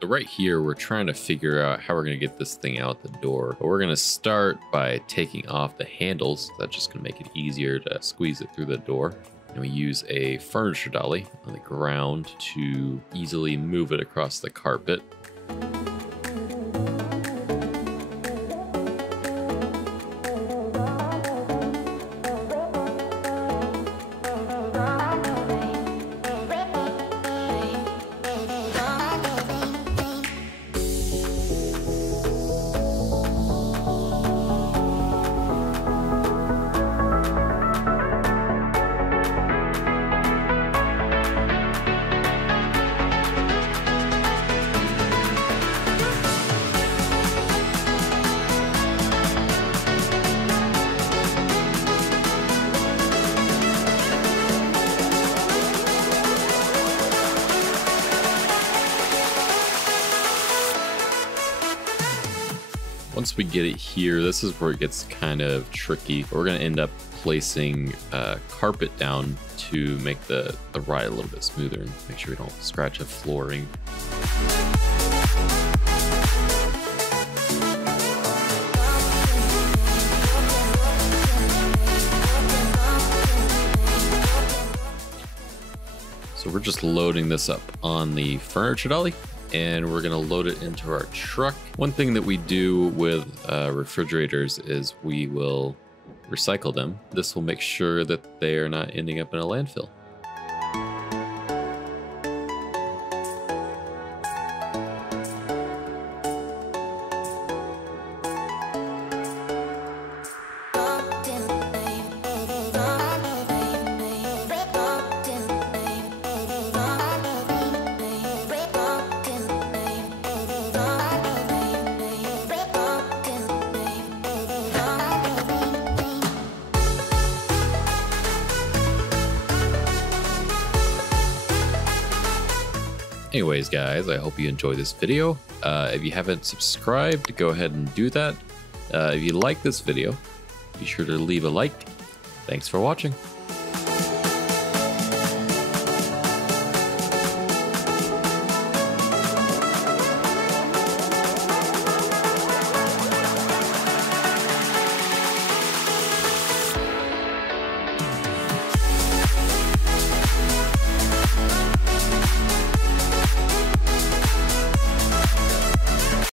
So right here, we're trying to figure out how we're going to get this thing out the door. But we're going to start by taking off the handles. That's just going to make it easier to squeeze it through the door. And we use a furniture dolly on the ground to easily move it across the carpet. Once we get it here, this is where it gets kind of tricky. We're going to end up placing carpet down to make the ride a little bit smoother and make sure we don't scratch the flooring. So we're just loading this up on the furniture dolly, and we're gonna load it into our truck. One thing that we do with refrigerators is we will recycle them. This will make sure that they are not ending up in a landfill. Anyways, guys, I hope you enjoyed this video. If you haven't subscribed, go ahead and do that. If you like this video, be sure to leave a like. Thanks for watching.